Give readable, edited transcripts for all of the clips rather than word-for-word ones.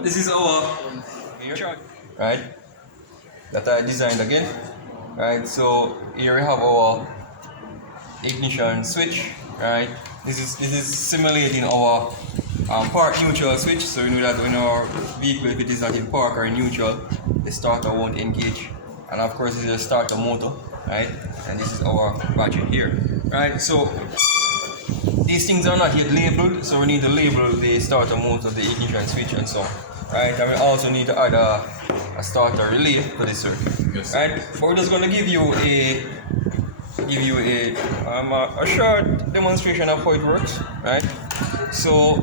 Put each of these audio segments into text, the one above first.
This is our chart, right? That I designed again, right? So here we have our ignition switch, right? This is simulating our park neutral switch. So you know that when our vehicle, if it is not in park or in neutral, the starter won't engage. And of course, this is a starter motor, right? And this is our battery here, right? So these things are not yet labeled, so we need to label the starter motor, the ignition switch, and so on, right? And we also need to add a starter relay to this circuit, yes, right? But we're just going to give you a short demonstration of how it works, right? So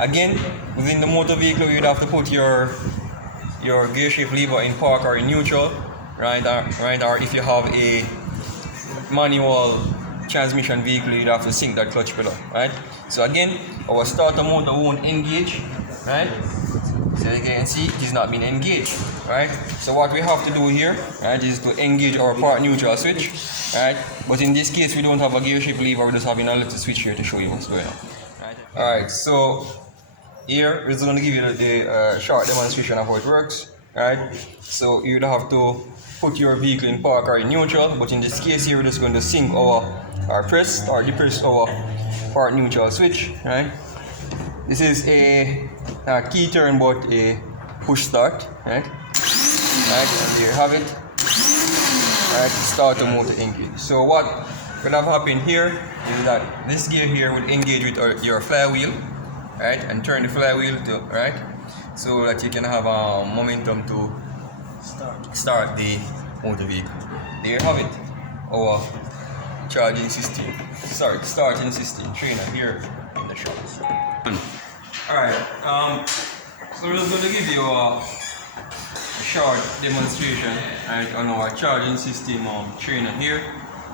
again, within the motor vehicle, you'd have to put your gear shift lever in park or in neutral, right? Or if you have a manual transmission vehicle, you'd have to sync that clutch pedal, right? So again, our starter motor won't engage, right? So you can see it is not being engaged, right? So what we have to do here, right, is to engage our park neutral switch, right? But in this case, we don't have a gear shift lever, we're just having a little switch here to show you what's going on. Right? Alright, so here we're just going to give you the short demonstration of how it works, right? So you'd have to put your vehicle in park or in neutral, but in this case here, we're just going to sync our press or depress our park neutral switch, right? This is a key turn but a push start, right? And there you have it, right? Starter motor engage. So what would have happened here is that this gear here would engage with your flywheel, right? And turn the flywheel to, right? So that you can have a momentum to start the motor vehicle. There you have it, our charging system, starting system trainer here in the shops. Alright, so we're just going to give you a short demonstration, right, on our charging system trainer here,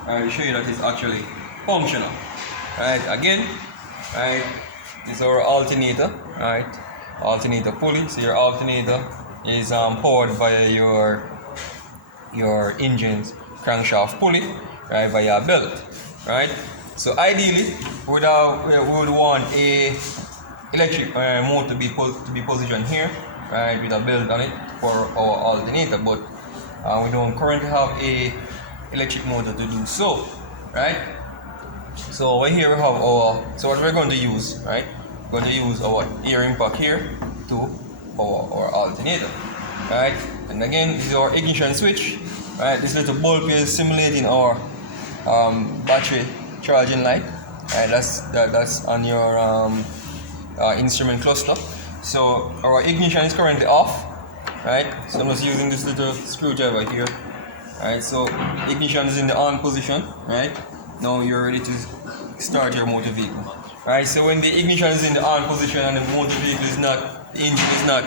to show you that it's actually functional. Right, again, right, this is our alternator, right, alternator pulley. So your alternator is powered via your engine's crankshaft pulley, right, via a belt, right. So ideally, we would want a electric motor to be positioned here, right, with a belt on it for our alternator, but we don't currently have a electric motor to do so, right. So over here we have so what we're going to use, right, we're going to use our air impact here to our alternator, right. And again, this is our ignition switch, right. This little bulb is simulating our battery charging light, right. That's on your instrument cluster. So our ignition is currently off, right? So I'm just using this little screwdriver here, right? So ignition is in the on position, right? Now you're ready to start your motor vehicle, right? So when the ignition is in the on position and the motor vehicle is not, the engine is not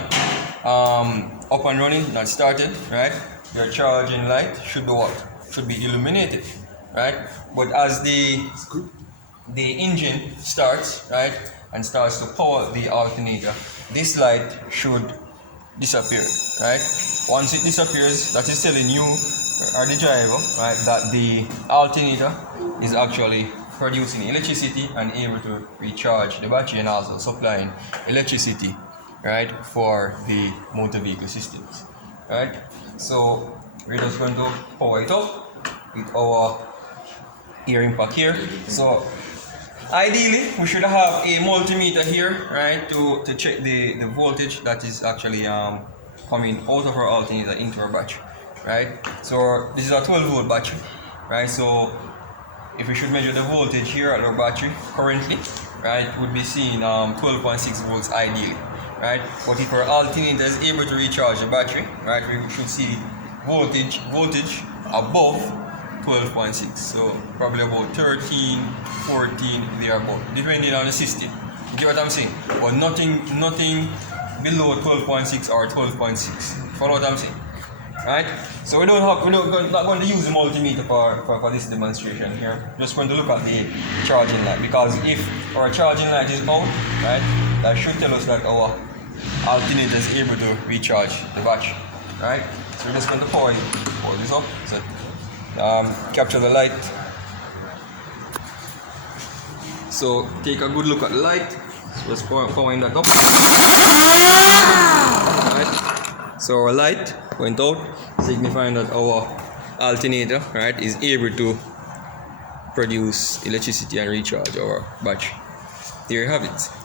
up and running, not started, right? Your charging light should be what? Should be illuminated, right? But as the engine starts, right, and starts to power the alternator, this light should disappear, right? Once it disappears, that is telling you or the driver, right, that the alternator is actually producing electricity and able to recharge the battery and also supplying electricity, right, for the motor vehicle systems, right? So we're just going to power it up with our air impact here. So ideally, we should have a multimeter here, right, to check the voltage that is actually coming out of our alternator into our battery, right? So this is a 12 volt battery, right? So if we should measure the voltage here at our battery currently, right, would be seeing 12.6 volts ideally, right? But if our alternator is able to recharge the battery, right, we should see voltage above 12.6, so probably about 13, 14, thereabout, depending on the system. You get what I'm saying? But nothing below 12.6 or 12.6. Follow what I'm saying? Right? So we're not going to use the multimeter for this demonstration here. Just going to look at the charging light, because if our charging light is out, right, that should tell us that our alternator is able to recharge the battery, right? So we're just going to power this up. So capture the light. So take a good look at the light. So let's powering that up. So our light went out, signifying that our alternator, right, is able to produce electricity and recharge our battery. There you have it.